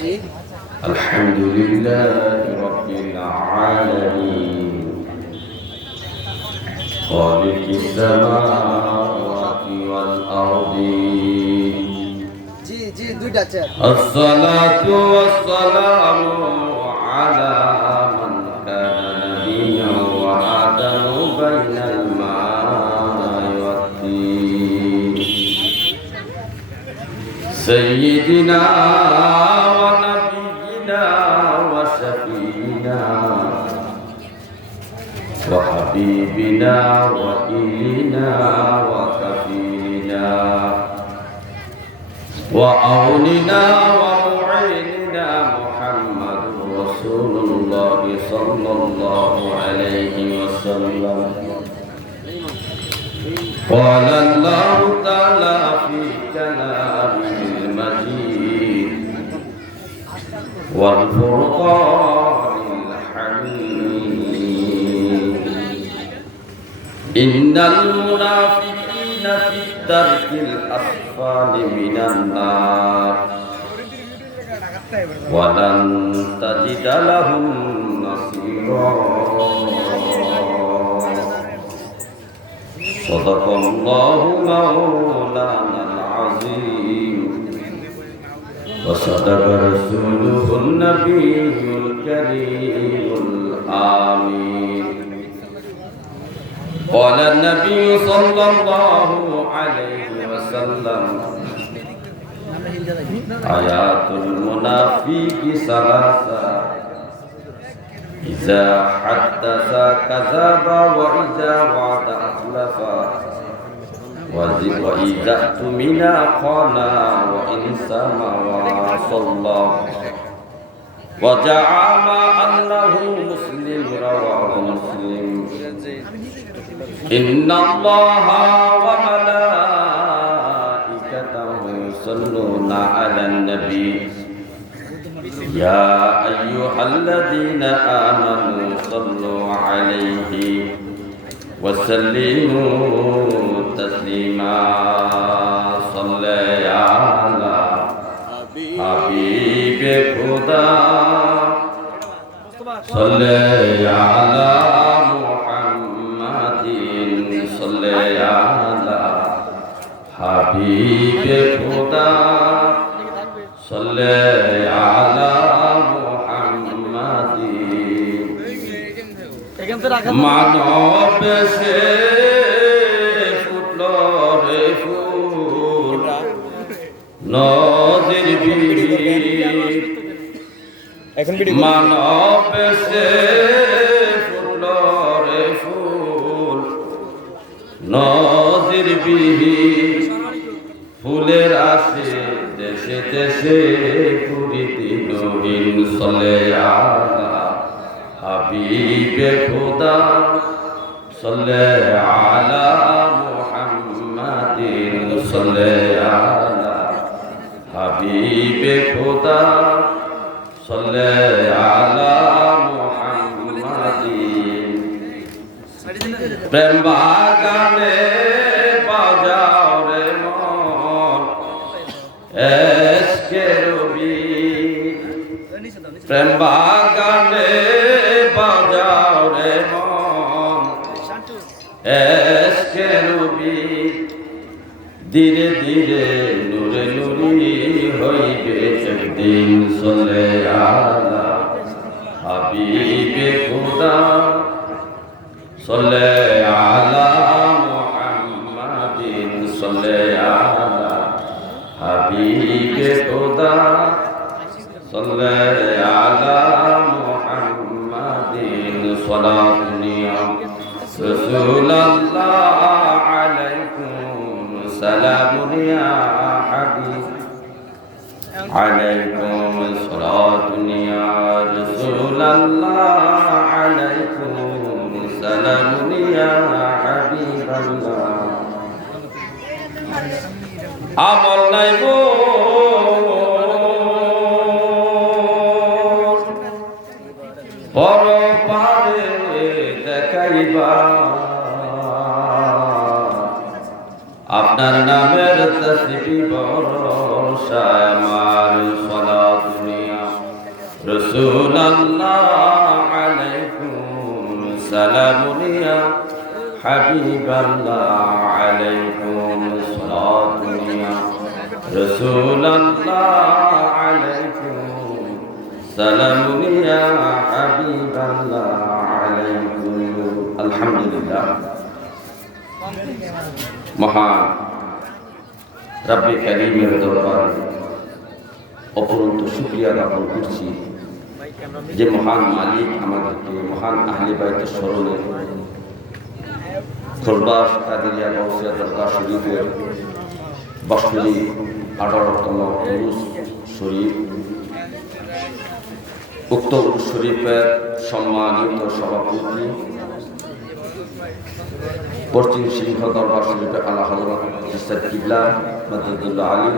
الحمد لله رب العالمين خالق السماوات والأرض الصلاة والسلام على من كان نبيا وآدم بين الماء والطين سيدنا ونبينا وشفينا وحبيبنا وإلنا وكفينا وأولنا ومعيننا محمد رسول الله صلى الله عليه وسلم قال الله تعالى في كلامه المجيد والفرقان الحميد إن المنافقين في الدرك الأسفل من النار ولن تجد لهم نصيرا صدق الله مولانا العظيم وصدق رسوله النبي الكريم الآمين قال النبي صلى الله عليه وسلم آيات المنافق ثلاثة إذا حدث كذب وإذا وعد أخلف وإذا اؤتمن خان وإن سمع وصلى وزعم أنه مسلم رواه مسلم إن الله وملائكته يصلون على النبي يا أيها الذين آمنوا صلوا عليه وسلموا تسليما صلى على حبيب خدا صلى على محمد صلى على حبيب خدا صلى على محمد মানব সে ফুটল রে ফুল নদীর বিড়ি মানব সে ফুটল রে ফুল নদীর বিড়ি ফুলের আসে দেশে দেশে পুরীতি নবীন চলে আলা হাবিবে খোদা সাল্লে আলা মুহাম্মাদিন সাল্লে আলা হাবিবে খোদা সাল্লে আলা মুহাম্মাদিন প্রেম বাগানে বাজাও রে মন এসকে রবি প্রেম বাগানে বাজাও রে মন এসকে রবি ধীরে ধীরে নূরে নুরি হইবে একদিন চলে আলা হাবিবে খোদা صلى على محمد صلى على حبيب خدا صلى على محمد صلاة رسول الله عليكم سلام يا حبيب عليكم صلاة يا رسول الله عليكم سلام يا حبيب الله আমল নাই পর পারে দেখাইবা আপনার নামের তসবিহ বর্ষায় আমার সালাত দুনিয়া رسول الله عليكم سلام يا حبيب الله عليكم صلاة يا رسول الله عليكم سلام يا حبيب الله عليكم الحمد لله মহান রব্বে কারীমের দরবারে অপরন্ত শুকরিয়া জ্ঞাপন করছি যে মহান মালিক আমাদেরকে মহান আহলে বাইতের স্মরণে খোরবাস কাদেরিয়া গাউসিয়া দরগাহ শরীফের 18তম উরুস শরীফ উক্ত উরুস শরীফের সম্মানিত সভাপতি পশ্চিম সিংহ দরবার শরীফে আলা হযরত ইসলাম কিবলা মাদাদুল্লাহ আলী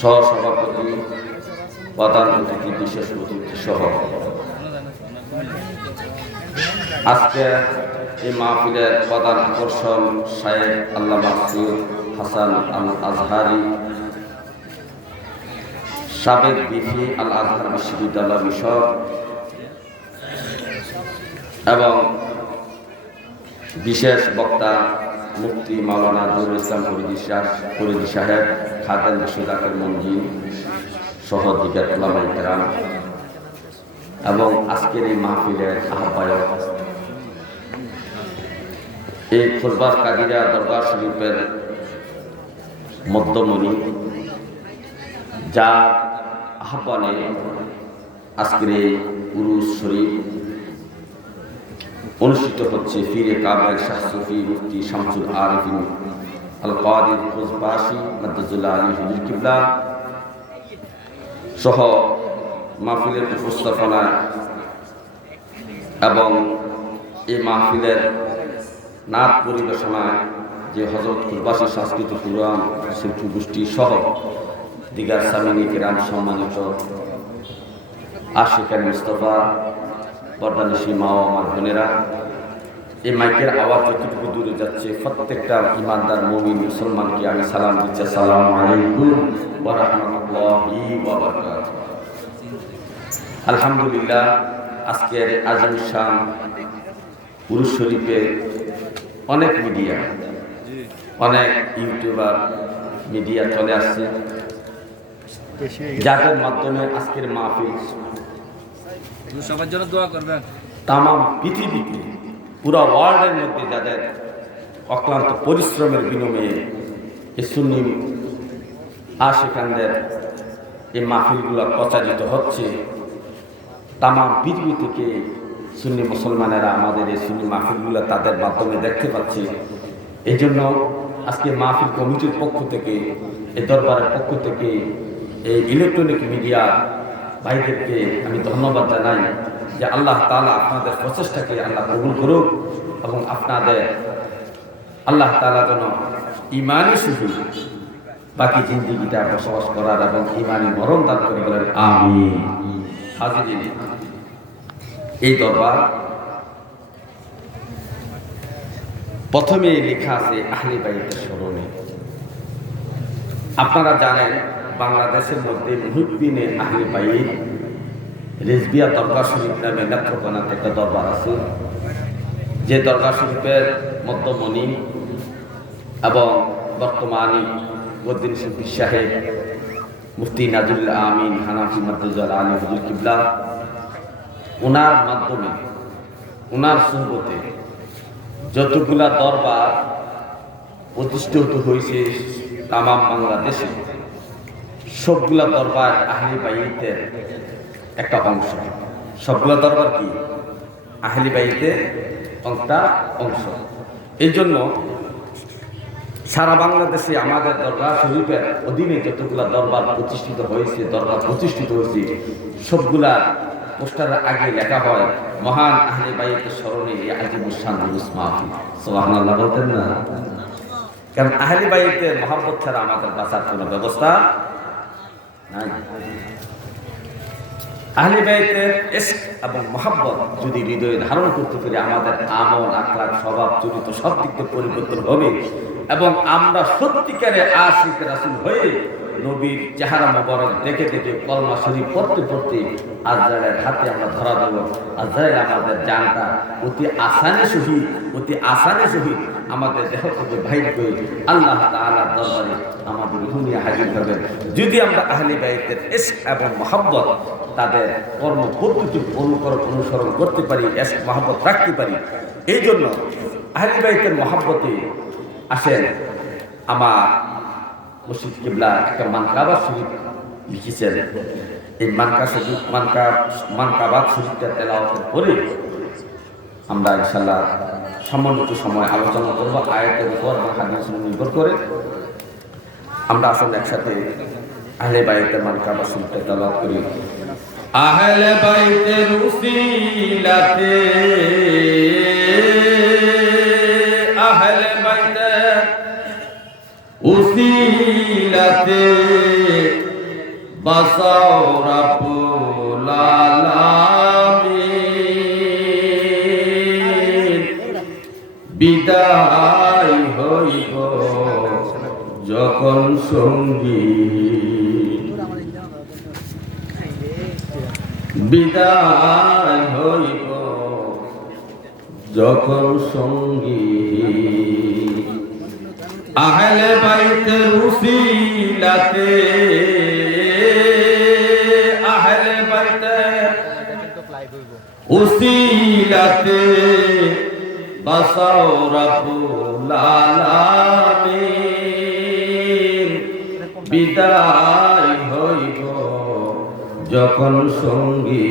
সহসভাপতি প্রধান অতিথি বিশেষ অতিথি সহ আজকে এই মাহফিলের প্রধান আকর্ষণ শায়েখ আল্লামা সৈয়দ হাসান আল আজহারি সাবেক ভিসি আল আজহার বিশ্ববিদ্যালয় মিশর এবং বিশেষ বক্তা মুফতি মাওলানা জহুরুল ইসলাম ফরিদী সাহেব খাদেম বিশ্বজাকের মঞ্জিল সহ দিগার উলামায়ে কেরাম এবং আজকের এই মাহফিলের আহ্বায়ক এই খোরবাস কাদিরা দরবার শরীফের মধ্যমণি যার আহ্বানে আজকের এই উরুস শরীফ অনুষ্ঠিত হচ্ছে ফিরে কাবের শাহ সুফি মুফতি শামসুল আরিফিন আল কাদির খোরবাসী মাদাদুল্লাহ আলী হুজুর কিবলা সহ মাহফিলের উপস্থাপনা এবং এই মাহফিলের নাচ পরিবেশনায় যে হযরত খোরবাসী সাংস্কৃতিক প্রোগ্রাম শিল্পী গোষ্ঠী সহ দিগার সামিনী কেরাম সম্মানিত আশিকান মুস্তফা বর্দানিশী মা ও আমার বোনেরা এই মাইকের আওয়াজ যতটুকু দূরে যাচ্ছে প্রত্যেকটা ইমানদার মুমিন মুসলমানকে আমি সালাম দিচ্ছি আসসালামু আলাইকুম ওয়া রাহমাতুল্লাহি ওয়া বারাকাতুহু আলহামদুলিল্লাহ আজকের আজম শান উরুস শরীফে অনেক মিডিয়া অনেক ইউটিউবার মিডিয়া চলে আসছে যাদের মাধ্যমে আজকের মাহফিল সবার জন্য দোয়া করবেন তাম পৃথিবীতে পুরো ওয়ার্ল্ডের মধ্যে যাদের অক্লান্ত পরিশ্রমের বিনিময়ে এই সুন্নি আশিকানদের এই মাহফিলগুলো প্রচারিত হচ্ছে তাম পৃথিবী থেকে সুন্নি মুসলমানেরা আমাদের এই সুন্নি মাহফিলগুলো তাদের মাধ্যমে দেখতে পাচ্ছে এই জন্য আজকে মাহফিল কমিটির পক্ষ থেকে এই দরবারের পক্ষ থেকে এই ইলেকট্রনিক মিডিয়া ভাইদেরকে আমি ধন্যবাদ জানাই যে আল্লাহ তাআলা আপনাদের প্রচেষ্টাকে আল্লাহ কবুল করুক এবং আপনাদের আল্লাহ তাআলা যেন ঈমানি শুধু বাকি জিন্দেগিটা বসবাস করার এবং ঈমানি মরণ দান করে বলেন আমিন। হাজিরিন, এই দরবার প্রথমে লেখা আছে আহলে বাইতের স্মরণে। আপনারা জানেন বাংলাদেশের মধ্যে মুহিউদ্দিনে আহলে বাইত রিজভিয়া দরবার শরীফ নামে নেত্রকোনাতে একটা দরবার আছে, যে দরবার শরীফের মধ্যমণি এবং বর্তমানে বদ্দিন শিল্পী সাহেব মুফতি নাজরুল আমিন হানাফি মাদাদুল্লাহ আলী হুজুর কিবলা ওনার মাধ্যমে ওনার সুহবতে যতগুলা দরবার প্রতিষ্ঠিত হয়েছে তামাম বাংলাদেশে সবগুলা দরবার আহলে বাইতের একটা অংশ। সবগুলা দরবার কি আহলে বাইতের একটা অংশ। এই জন্য সারা বাংলাদেশে আমাদের দরবার শরীফের অধীনে যতগুলা দরবার প্রতিষ্ঠিত হয়েছে সবগুলা পোস্টারের আগে লেখা হয় মহান আহলে বাইতের স্মরণে আজিমুস শান উরুস মাহফিল। সুবহানাল্লাহ বলতেন না? কারণ আহলে বাইতের মহব্বত ছাড়া আমাদের বাঁচার কোনো ব্যবস্থা নাই। আহলে বাইতের ইশক এবং মহব্বত যদি হৃদয়ে ধারণ করতে পারি আমাদের আমল আখলাক স্বভাব চরিত্র সব দিক থেকে পরিবর্তন হবে এবং আমরা সত্যিকারে আশিক রাসূল হয়ে নবীর চেহারা মোবারক দেখে দেখে কলমা শরীফ পড়তে পড়তে আজরাইলের হাতে আমরা ধরা দেব। আজরাইল আমাদের জানটা অতি আসানে সহিত আমাদের দেহ থেকে বাইর করে আল্লাহ তাআলার দরবারে আমাদের রুহিয়ে হাজির করবেন। যদি আমরা আহলে বাইতের ইশক এবং মহব্বত তাদের কর্ম পদ্ধতি অনুসরণ করতে পারি, ইশক মহব্বত রাখতে পারি। এই জন্য আহলে বাইতের মহব্বতে আসেন। আমার মুর্শিদ কিবলা একটা মানকাবা শরীফ লিখেছেন। এই মানকাবাত শরীফটা তেলাওয়াতের পরে আমরা ইনশাআল্লাহ সম্মানিত সময় আলোচনা করব আয়াতের উপর এবং হাদিসের নির্ভর করে। আমরা আসলে একসাথে আহলে বাইতের মানকাবা শরীফটা তেলাওয়াত করি। আহলে বাইতের উসিলাতে, আহলে বাইতের উসিলাতে বাসাও রাব্বুল আলামিন, বিদায় হইব যখন সঙ্গী, বিদায় হইব যখন সঙ্গী। আহলে বাইতের উসিলাতে, আহলে বাইতের উসিলাতে বাসাও রাব্বুল আলামিন, বিদায় হইব যখন সঙ্গী,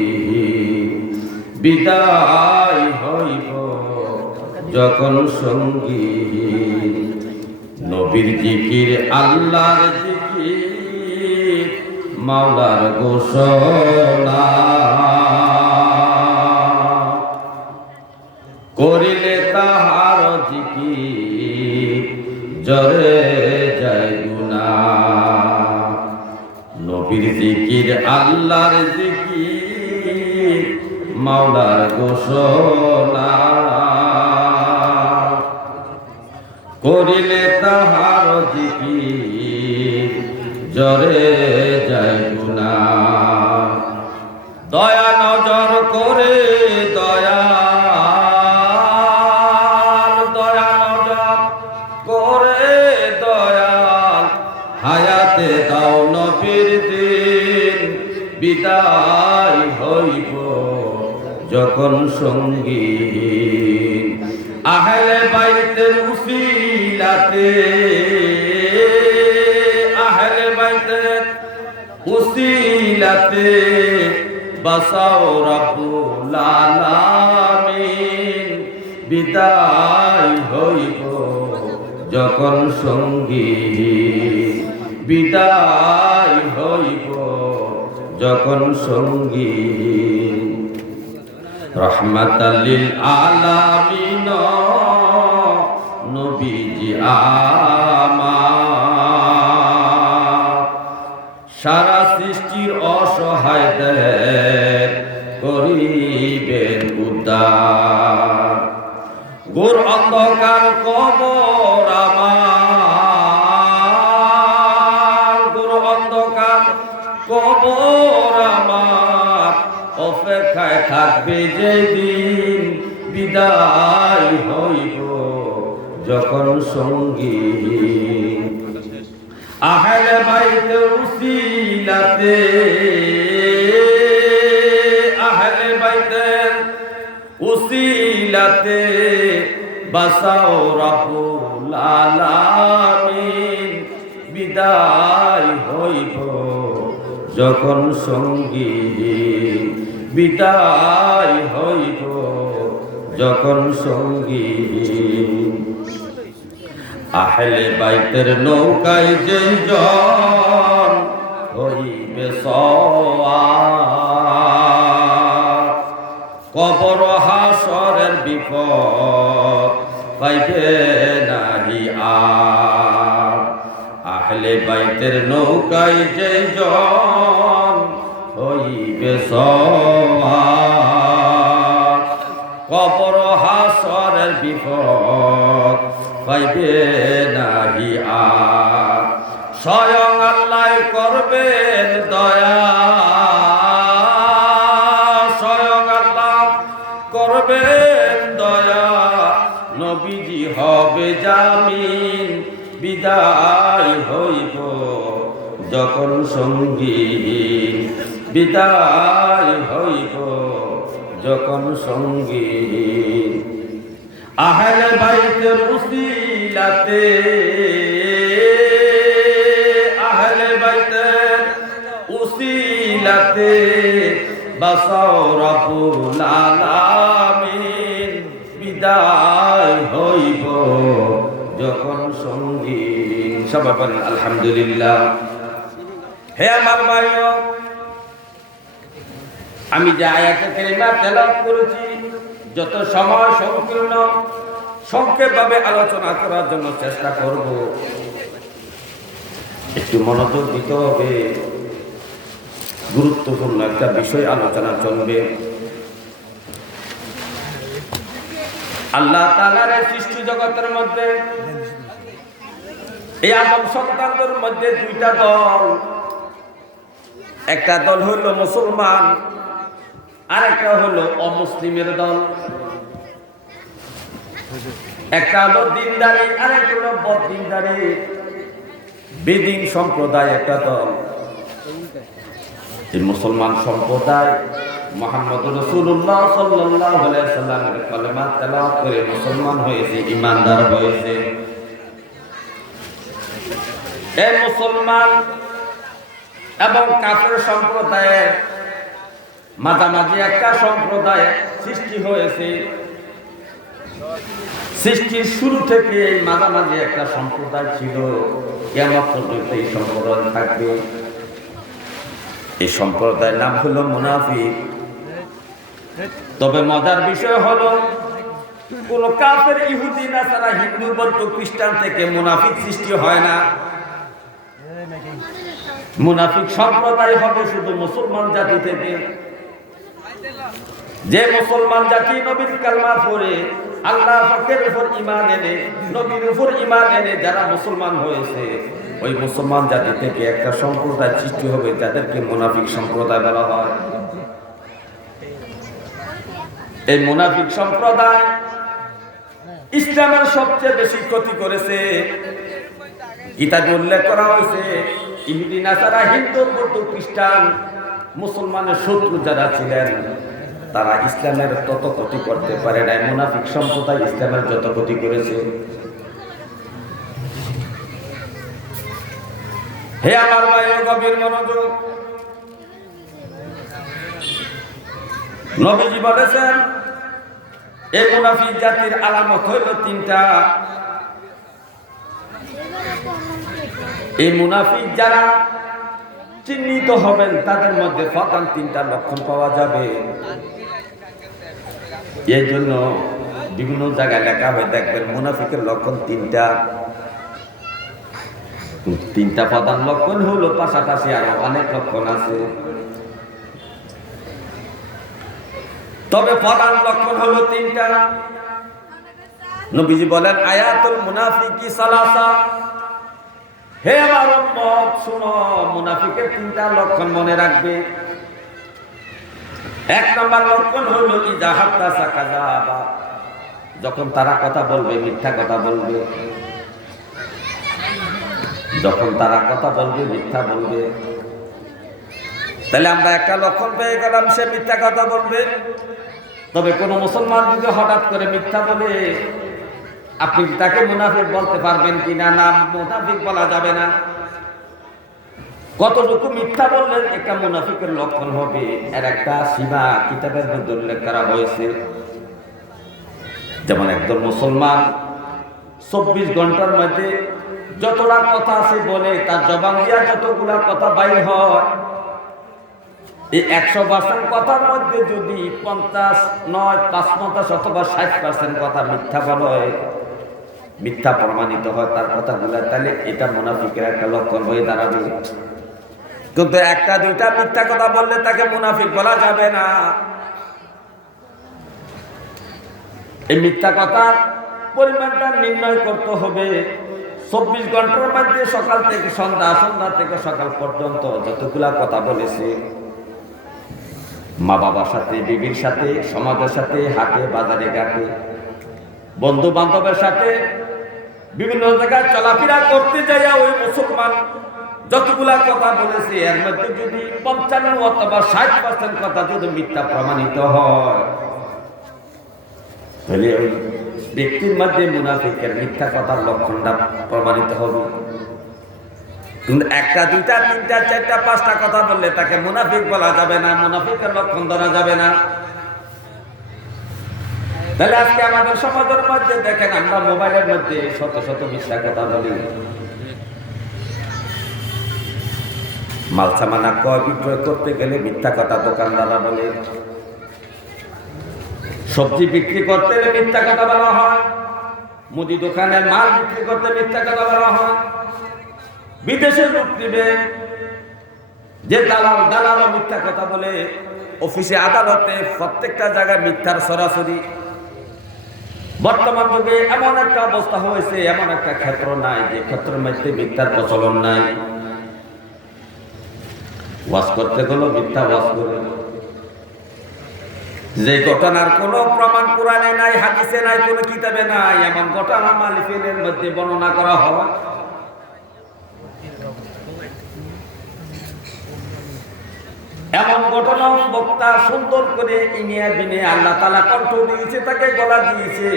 বিদায় হইব যখন সঙ্গী। নবীর জিকির আল্লাহর জিকির মাওলার ঘোষণা, করিলে তাহার জিকির জরে যায় গুনাহ। নবীর জিকির আল্লাহর জিকির মাওলার ঘোষণা, করিলে তাহার জিকির জরে যায় গুনাহ। দয়া নজর করে দয়াল, দয়া নজর করে দয়াল, হায়াতে দাও নবীর দিন, বিদায় হইব যখন সঙ্গী। আহলে বাইতের উসিলাতে, আহলে বাইতের উসিলাতে বাসাও রাব্বুল আলামিন, বিদায় হইব যখন সঙ্গী, বিদায় হইব যখন সঙ্গী। রহমাতাল লিল আলামিন নবীজি আমার, সারা সৃষ্টির অসহায়দের করিবেন উদ্ধার। ঘোর অন্ধকার কবর আমার, ঘোর অন্ধকার কবর আমার, অপেক্ষায় থাকবে যেদিন বিদায় হইব যখন সঙ্গী। আহলে বাইতের উসিলাতে, আহলে বাইতের উসিলাতে বাসাও রাব্বুল আলামিন, বিদায় হইব যখন সঙ্গী, বিদায় হইব যখন সঙ্গী। আহলে বাইতের নৌকায় যেজন হইবে সওয়ার, কবর হাসরের বিপদ পাইবে নাহি আর। আহলে বাইতের নৌকায় যেজন হইবে সওয়ার, কবর হাসরের বিপদ পাইবে নাহি আর। স্বয়ং আল্লাহ করবেন দয়া, স্বয়ং আল্লাহ করবেন দয়া, নবীজি হবে জামিন, বিদায় হইব যখন সঙ্গীহীন, বিদায় হইব যখন সঙ্গীহীন। আহলে বাইতের উসিলাতে, আহলে বাইতের উসিলাতে বাসাও রাব্বুল আলামিন, বিদায় হইব যখন সঙ্গীহীন। সবাই বলেন আলহামদুলিল্লাহ। হে আমার ভাইও, আমি যে আয়াতে কারিমা তেলাওয়াত করেছি, যত সময় সংকীর্ণ সংক্ষেপভাবে আলোচনা করার জন্য চেষ্টা করব। একটু মনোযোগ দিতে হবে, গুরুত্বপূর্ণ একটা বিষয় আলোচনা চলবে। আল্লাহ তাআলার সৃষ্টি জগতের মধ্যে এই আদম সন্তানদের মধ্যে দুইটা দল, একটা দল হলো মুসলমান, আর একটা হলো অমুসলিমের দল। একটা হলো দিনদারি, আর একটা হলো বদদিনদারি, বেদিন সম্প্রদায় একটা দল। এই মুসলমান সম্প্রদায় মুহাম্মদ রাসূলুল্লাহ সাল্লাল্লাহু আলাইহি সাল্লামের কালেমা তেলাওয়াত করে মুসলমান হয়েছে, ঈমানদার হয়েছে। এই মুসলমান এবং কাফের সম্প্রদায়ের মাঝামাঝি একটা সম্প্রদায় সৃষ্টি হয়েছে। সৃষ্টির শুরু থেকে এই মাঝামাঝি একটা সম্প্রদায় ছিল, কিয়ামত পর্যন্ত এই সম্প্রদায় থাকবে। এই সম্প্রদায়ের নাম হলো মুনাফিক। তবে মজার বিষয় হলো, কোন কাফের, ইহুদি, নাসারা, হিন্দু, বৌদ্ধ, খ্রিস্টান থেকে মুনাফিক সৃষ্টি হয় না। মুনাফিক সম্প্রদায় হবে শুধু মুসলমান জাতি থেকে। যে মুসলমান জাতি নবীর কালমা পড়ে, আল্লাহ পাকের উপর ঈমান এনে, নবীর উপর ঈমান এনে যারা মুসলমান হয়েছে, ওই মুসলমান জাতি থেকে একটা সম্প্রদায় সৃষ্টি হবে, যাদেরকে মুনাফিক সম্প্রদায় বলা হয়। এই মুনাফিক সম্প্রদায় ইসলামের সবচেয়ে বেশি ক্ষতি করেছে। কিতাবে উল্লেখ করা হয়েছে, ইহুদি, নাসারা, হিন্দু, বৌদ্ধ, খ্রিস্টান, মুসলমানের শত্রু যারা ছিলেন, তারা ইসলামের তত ক্ষতি করতে পারে নাই, মুনাফিক সম্প্রদায় ইসলামের যত ক্ষতি করেছে। হে আমার ভাইয়ের গভীর মনোযোগ, নবীজি বলেছেন এই মুনাফিক জাতির আলামত হইল তিনটা। এই মুনাফিক যারা চিহ্নিত হবেন, তাদের মধ্যে প্রধান তিনটা লক্ষণ পাওয়া যাবে। এই জন্য বিভিন্ন জায়গায় লেখা হয়, দেখবেন মুনাফিকের লক্ষণ তিনটা। তিনটা প্রধান লক্ষণ হলো, পাশাপাশি আরো অনেক লক্ষণ আছে, তবে প্রধান লক্ষণ হলো তিনটা। নবীজি বলেন, আয়াতুল মুনাফিকি সালাসা। হে আমার উম্মত শুনো, মুনাফিকের তিনটা লক্ষণ মনে রাখবে। এক নম্বর লক্ষণ হলো ইযা হাদাসা কাযাবা, যখন তারা কথা বলবে মিথ্যা কথা বলবে। যখন তারা কথা বলবে মিথ্যা বলবে। তাহলে আমরা একটা লক্ষণ পেয়ে গেলাম, সে মিথ্যা কথা বলবে। তবে কোন মুসলমান যদি হঠাৎ করে মিথ্যা বলে, আপনি তাকে মুনাফিক বলতে পারবেন কিনা? না, মুনাফিক বলা যাবে না। কতটুকু মিথ্যা বললেন একটা মুনাফিকের লক্ষণ হবে, এর একটা সীমা কিতাবের মধ্যে উল্লেখ করা হয়েছে। যেমন একজন মুসলমান 24 ঘন্টার মধ্যে যতটা কথা আছে বলে, তার জবান দিয়া যতগুলা কথা বাইর হয়, এই 100% কথার মধ্যে যদি 50 নয় 55 অথবা 60% কথা মিথ্যা বলা হয়, মিথ্যা প্রমাণিত হয় তার কথাগুলা, তাহলে এটা মুনাফিকের একটা লক্ষণ হয়ে দাঁড়াবে। কিন্তু একটা দুইটা মিথ্যা কথা বললে তাকে মুনাফিক বলা যাবে না। এই মিথ্যা কথার পরিমাণটা নির্ণয় করতে হবে। 24 ঘন্টার মধ্যে সকাল থেকে সন্ধ্যা, সন্ধ্যা থেকে সকাল পর্যন্ত যতগুলা কথা বলেছে, মা বাবার সাথে, বিবির সাথে, সমাজের সাথে, হাটে বাজারে ঘাটে, বন্ধু বান্ধবের সাথে বিভিন্ন জায়গায় চলাফেরা করতে যাইয়া ওই মুসলমান যতগুলা কথা বলেছে, এর মধ্যে যদি 55 অথবা 60% কথা যদি মিথ্যা প্রমাণিত হয়, তাহলে ওই ব্যক্তির মধ্যে মুনাফিকের মিথ্যা কথার লক্ষণটা প্রমাণিত হবে। কিন্তু একটা, দুইটা, তিনটা, চারটা, পাঁচটা কথা বললে তাকে মুনাফিক বলা যাবে না, মুনাফিকের লক্ষণ ধরা যাবে না। তাহলে আজকে আমাদের সমাজের মধ্যে দেখেন, আমরা মোবাইলের মধ্যে শত শত মিথ্যা কথা বলি। মাল সামানা ক্রয় বিক্রয় করতে গেলে মিথ্যা কথা দোকানদাররা বলে, সবজি বিক্রি করতে গেলে মিথ্যা কথা বলা হয়, মুদি দোকানে মাল বিক্রি করতে মিথ্যা কথা বলা হয়, বিদেশে লোক নিবে যে দালালও মিথ্যা কথা বলে, অফিসে আদালতে প্রত্যেকটা জায়গায় মিথ্যার সরাসরি। বর্তমান যুগে এমন একটা অবস্থা হয়েছে, এমন একটা ক্ষেত্র নাই যে ক্ষেত্রের মধ্যে মিথ্যার প্রচলন নাই। ওয়াজ করতে গেলো মিথ্যা ওয়াজ করে, যে ঘটনার কোনো প্রমাণ কোরআনে নাই, হাদিসে নাই, কোনো কিতাবে নাই, এমন ঘটনা মালিফিলের মধ্যে বর্ণনা করা হয়। এমন ঘটনা বক্তা সুন্দর করে ইনিয়া দিনে আল্লাহ তাআলা কণ্ঠ দিয়েছে, তাকে গলা দিয়েছে,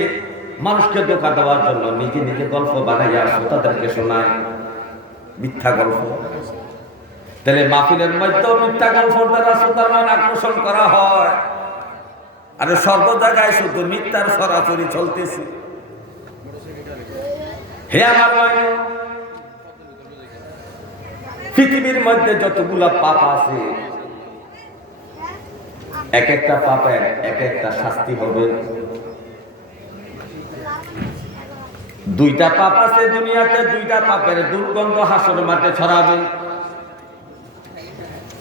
মানুষকে ধোঁকা দেওয়ার জন্য নিজে নিজে গল্প বানাইয়া শ্রোতাদেরকে শোনায় মিথ্যা গল্প। তাহলে মাহফিলের মধ্যেও মিথ্যা গল্প দ্বারা শ্রোতার মন আকর্ষণ করা হয়, আর সর্ব জায়গায় শুধু মিথ্যার সরাসরি চলতেছে। হে আমার ভাই, পৃথিবীর মধ্যে যতগুলা পাপ আছে, এক একটা পাপের এক একটা শাস্তি হবে। দুইটা পাপ আছে দুনিয়াতে, দুইটা পাপের দুর্গন্ধ হাসর মাঠে ছড়াবে।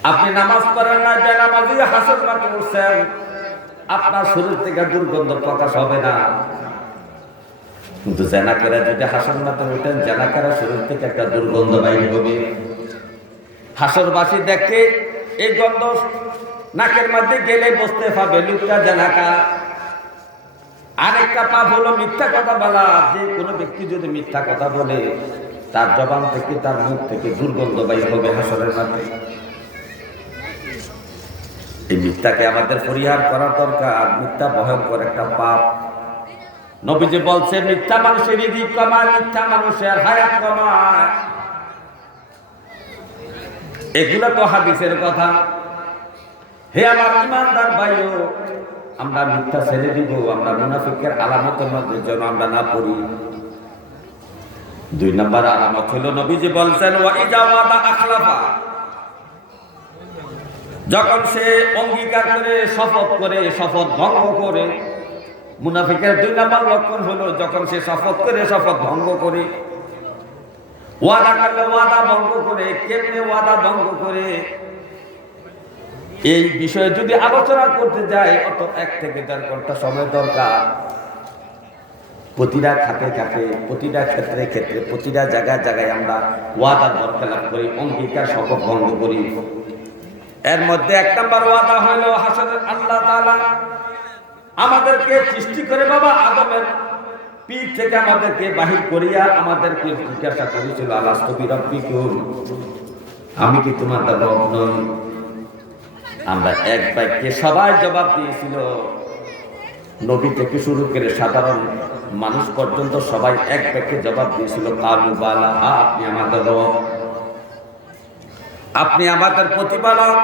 আপনি নামাজ পড়েন না, যে নামাজি হাসর মাঠে উঠছেন, আপনার শরীর থেকে দুর্গন্ধ প্রকাশ হবে না। কিন্তু জেনা করে যদি হাসর মাঠে উঠেন, জেনা করে শরীর থেকে একটা দুর্গন্ধ বাইর হবে। হাসরবাসী দেখে এই গন্ধ নাকের মধ্যে গেলে বুঝতে পাবে লোকটা জেনাকা। আরেকটা পাপ হলো মিথ্যা কথা বলা। যে কোনো ব্যক্তি যদি মিথ্যা কথা বলে, তার জবান থেকে, তার মুখ থেকে দুর্গন্ধ বাইর হবে হাসরের মাঠে। এই মিথ্যাকে আমাদের পরিহার করার দরকার। মিথ্যা ভয়ঙ্কর একটা পাপ। নবীজি বলছে, মিথ্যা মানুষের রিজিক কমায়, মিথ্যা মানুষের হায়াত কমায়। এগুলো তো হাদিসের কথা। হে আমার ইমানদার ভাইও, আমরা মিথ্যা ছেড়ে দিব, আমরা মুনাফিকের আলামতের মধ্যে যেন আমরা না পড়ি। 2 নম্বর আলামত হলো, নবীজি বলছেন, ওয়া ইজা ওয়াদা আখলাফা, যখন সে অঙ্গীকার করে, শপথ করে, শপথ ভঙ্গ করে। মুনাফিকের 2 নম্বর লক্ষণ হলো, যখন সে শপথ করে, শপথ ভঙ্গ করে। ওয়াদা করলে ওয়াদা ভঙ্গ করে। কেমনে ওয়াদা ভঙ্গ করে? এই বিষয়ে যদি আলোচনা করতে যায়, অত 1 থেকে 1.5 ঘন্টা সময় দরকার। প্রতিটা খাতে খাতে, প্রতিটা ক্ষেত্রে ক্ষেত্রে, প্রতিটা জায়গায় জায়গায় আমরা ওয়াদা বরখেলাপ করি, অঙ্গীকার শপথ ভঙ্গ করি। এর মধ্যে 1 নম্বর ওয়াদা হলো, হাসরের আল্লাহ তাআলা আমাদেরকে সৃষ্টি করে বাবা আদমের পিঠ থেকে আমাদেরকে বাহির করিয়া আমাদেরকে জিজ্ঞাসা করেছিল, আলাস্তু বিরাব্বিকুম, আমি কি তোমাদের রব নই? আমরা এক বাক্যে সবাই জবাব দিয়েছিল। নবী থেকে শুরু করে সাধারণ মানুষ পর্যন্ত সবাই এক বাক্যে জবাব দিয়েছিল, কালু বালা, আপনি আমাদের রব, আপনি আমাদের প্রতিপালক,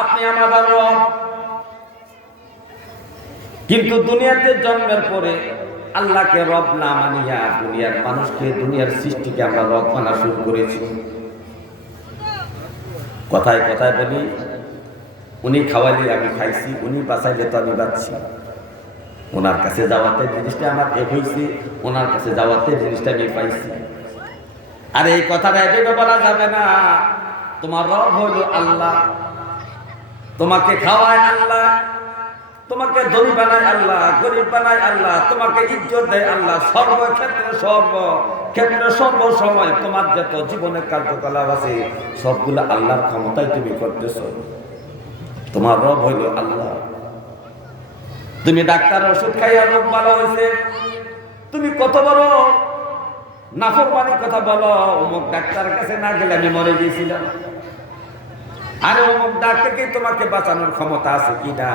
আপনি আমাদের রব। কিন্তু দুনিয়াতে জন্মের পরে আল্লাহকে রব না মানিয়া দুনিয়ার মানুষকে, দুনিয়ার সৃষ্টিকে আমরা রব মানা শুরু করেছি। কথায় কথায় বলি, উনি খাওয়াইলে আমি খাইছি, উনি বাঁচাইলে তো আমি বাঁচছি। ওনার কাছে যাওয়াতে জিনিসটা আমার এ হয়েছে, ওনার কাছে যাওয়াতে জিনিসটা আমি পাইছি। আর এই কথাটা এভাবে বলা যাবে না। তোমার রব হইল আল্লাহ, তোমাকে খাওয়ায় আল্লাহ, তোমাকে ধনী বানায় আল্লাহ, গরিব বানায় আল্লাহ, তোমাকে ইজ্জত দেয় আল্লাহ, সর্বক্ষেত্রে সর্বসময় তোমার যত জীবনের কার্যকলাপ আছে সবগুলো আল্লাহর ক্ষমতায় তুমি করতেছো। তোমার রব হইল আল্লাহ। তুমি ডাক্তার ওষুধ খাইয়া রোগ ভালো হয়েছে, তুমি কত বড় নাফরমানি কথা বলো, অমুক ডাক্তারের কাছে না গেলে আমি মরে গিয়েছিলাম। আরে অমুক ডাক্তারকে তোমাকে বাঁচানোর ক্ষমতা আছে কিনা?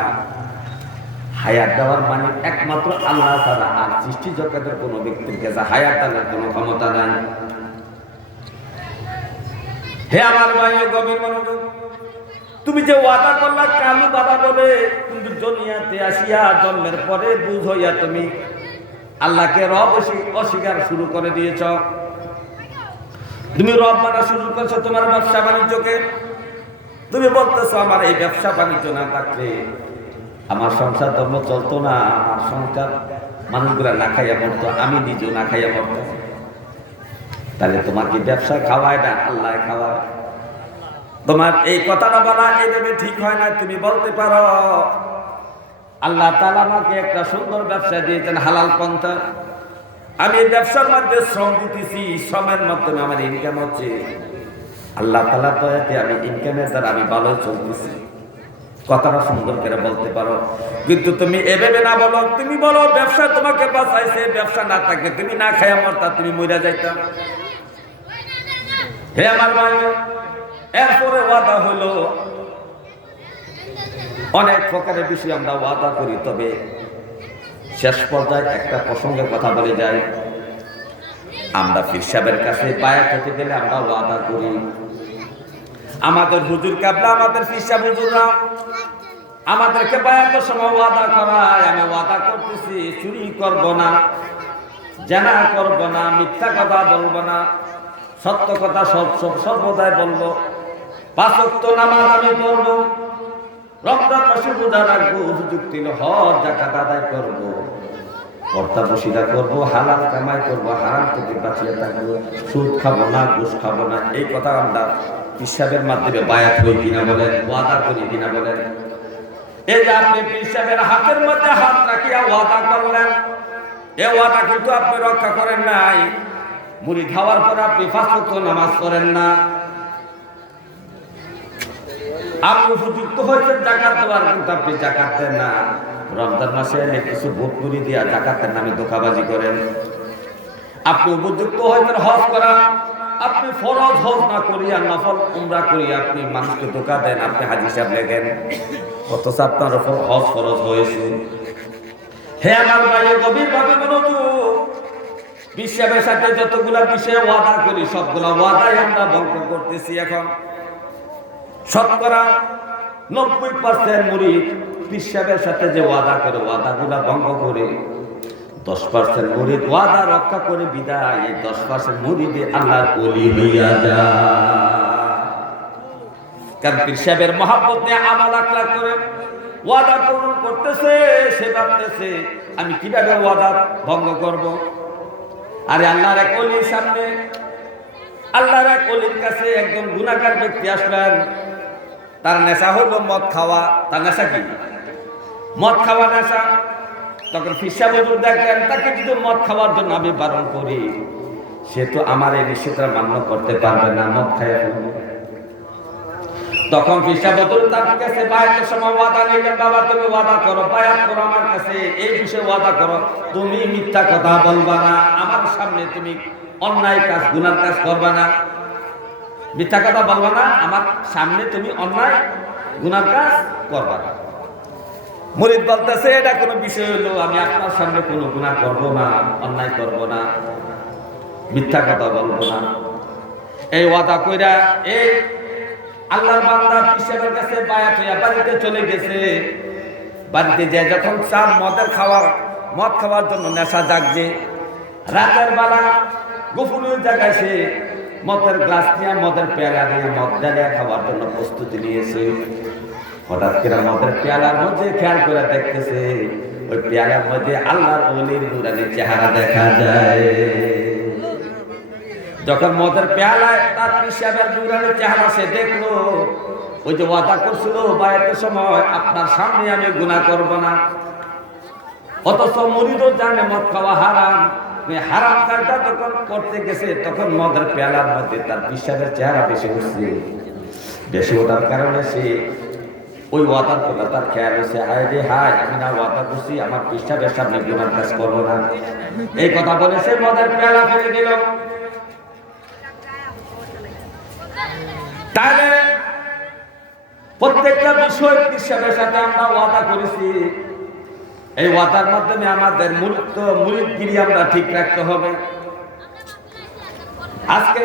হায়াত দেওয়ার মানে একমাত্র আল্লাহ ছাড়া আর সৃষ্টি জগতের কোন ব্যক্তির কাছে হায়াত দেওয়ার কোন ক্ষমতা নাই। হে আমার ভাই, গভীর মনোযোগ। তুমি যে ওয়াদা করলা কালু বাবা বলে, কিন্তু দুনিয়াতে আসিয়া জন্মের পরে বুঝ হইয়া তুমি আল্লাহকে রব অস্বীকার শুরু করে দিয়েছ। তুমি রব মানা শুরু করছো তোমার ব্যবসা বাণিজ্যকে। তুমি বলতেছো আমার এই ব্যবসা বাণিজ্য না থাকলে আমার সংসার ধর্ম চলতো না, আমার সংসার মানুষগুলা না খাইয়া মরতো, আমি নিজেও না খাইয়া মরতো। তাহলে তোমাকে ব্যবসা খাওয়ায় না, আল্লাহ খাওয়ায়। তোমার এই কথাটা বলা এইভাবে ঠিক হয় না। তুমি বলতে পারো আল্লাহ তাআলা আমাকে একটা সুন্দর ব্যবসা দিয়েছেন, হালাল পন্থা। আমি এই ব্যবসার মধ্যে শ্রম দিতেছি, শ্রমের মাধ্যমে আমার ইনকাম হচ্ছে। আল্লাহ তাআলা তো এতে আমি ইনকামের দ্বারা আমি ভালো চলতেছি। কথাটা সুন্দর করে বলতে পারো, কিন্তু তুমি এভাবে না বলো। তুমি বলো ব্যবসা তোমাকে বাঁচাইছে, ব্যবসা না থাকলে তুমি না খাইয়া মরতা, তুমি মইরা যাইতা। হে আমার ভাই, এরপরে ওয়াদা হলো অনেক প্রকারের বিষয় আমরা ওয়াদা করি, তবে শেষ পর্যায়ে একটা প্রসঙ্গের কথা বলে যাই। আমরা পীর সাহেবের কাছে বায়াত হতে গেলে আমরা ওয়াদা করি। আমাদের হুজুর কাবলা, আমাদের পীর সাহেব হুজুররা আমাদেরকে বায়াতের সময় ওয়াদা করায়। আমি ওয়াদা করতেছি চুরি করব না, জেনা করব না, মিথ্যা কথা বলবো না, সত্য কথা সর্বদাই বলবো, 5 ওয়াক্ত নামাজ আমি পড়বো, রমজান মাসে রোজা রাখবো, সুযোগ দিলে হজ যাকাত আদায় করবো, কর্তা বসিরা করবো, হালাল কামাই করবো, হারাম থেকে বাঁচিয়ে থাকবো, সুদ খাবো না, ঘুষ খাবো না। এই কথা আমরা হিসাবের মাধ্যমে বায়াত হই কিনা বলেন, ওয়াদা করি কিনা বলেন? এই যে আপনি হিসাবের হাতের মধ্যে হাত রাখিয়া ওয়াদা করলেন, এই ওয়াদা কিন্তু আপনি রক্ষা করেন নাই। মুড়ি খাওয়ার পর আপনি 5 ওয়াক্ত নামাজ পড়েন না। আপনি উপযুক্ত হয়েছেন জাকাত দেওয়ার, কিন্তু আপনি জাকাত দেন না। রমজান মাসে এনে কিছু ভোট করে দিয়া জাকাতের নামে ধোঁকাবাজি করেন। আপনি উপযুক্ত হয়েছেন হজ করা, আপনি ফরজ হজ না করিয়া নফল উমরা করিয়া আপনি মানুষকে ধোঁকা দেন, আপনি হাজি সাহেব লেখেন, অথচ আপনার উপর হজ ফরজ হয়েছে। হে আমার ভাই, গভীরভাবে মনোযোগ। বিশ্বের সাথে যতগুলা বিষয়ে ওয়াদা করি সবগুলা ওয়াদাই আমরা ভঙ্গ করতেছি। এখন শতকরা 90% মুরিদ বিশ্বের সাথে যে ওয়াদা করে ওয়াদাগুলা ভঙ্গ করে, 10% মুরিদ ওয়াদা রক্ষা করে বিদায়। এই 10% মুরিদে আল্লাহর ওলি হইয়া যায়। কারণ পীর সাহেবের মহব্বত নিয়ে আমল আখলাক করে ওয়াদা পূরণ করতেছে, সে ভাবতেছে আমি কিভাবে ওয়াদা ভঙ্গ করব। আরে আল্লাহর এক ওলির সামনে, আল্লাহর এক ওলির কাছে একজন গুনাহগার ব্যক্তি আসলেন। তার নেশা হলো মদ খাওয়া। তার নেশা কি? মদ খাওয়া নেশা। তখন পীর সাহেব হুজুর দেখলেন তাকে যদি মদ খাওয়ার জন্য আমি বারণ করি, সে তো আমার এই নিষেধটা মান্য করতে পারবে না, মদ খাইয়া ফেলবে। তখন পীর সাহেব হুজুর তার কাছে বায়াতের সময় ওয়াদা নিলেন, বাবা তুমি ওয়াদা করো, বায়াত করো আমার কাছে, এই বিষয়ে ওয়াদা করো, তুমি মিথ্যা কথা বলবা না, আমার সামনে তুমি অন্যায় কাজ গুনার কাজ করবা না, মিথ্যা কথা বলবা না, আমার সামনে তুমি অন্যায় গুনার কাজ করবা না। মুরিদ বলতেছে এটা কোনো বিষয় হলো, আমি আপনার সামনে কোনো গুনাহ করব না, অন্যায় করব না, মিথ্যা কথা বলবো না। এই ওয়াদা কইরা এই আল্লাহর বান্দা পীর সাহেবের কাছে বায়াত হইয়া বাড়িতে চলে গেছে। বাড়িতে যে যখন চান মদ খাওয়ার জন্য নেশা জাগছে, রাতের বেলা গোপনীয় জায়গায় সে মদের গ্লাস নিয়ে, মদের পেয়ালা নিয়ে মদ জায়গায় খাওয়ার জন্য প্রস্তুতি নিয়েছে। হঠাৎ করে মদের পেয়ালার মধ্যে খেয়াল করে দেখতেছে ওই পেয়ালার মধ্যে আল্লাহর ওলির নুরানি চেহারা দেখা যায়। যখন মদের পেয়ালায় তার পীর সাহেবের নুরানি চেহারা সে দেখলো, ওই যে ওয়াদা করছিল বায়াতের সময় আপনার সামনে আমি গুনাহ করব না, অথচ মুরিদও জানে মদ খাওয়া হারাম। হারাম কাজটা যখন করতে গেছে তখন মদের পেয়ালার মধ্যে তার বিশ্বাসের চেহারা বেশি উঠছে। বেশি ওঠার কারণে সে ওই ওয়াদার কথা তার খেয়াল হয়েছে, হায় রে হায়, আমি না ওয়াদা করছি আমার বিশ্বাসের সামনে গুনার কাজ করবো না। এই কথা বলে সে মদের পেয়ালা ফেলে দিল। তাহলে প্রত্যেকটা বিষয় বিশ্বাসের সাথে আমরা ওয়াদা করেছি, এই ওয়াদার মাধ্যমে আমাদের মুরিদগিরি আমরা ঠিক রাখতে হবে। আজকে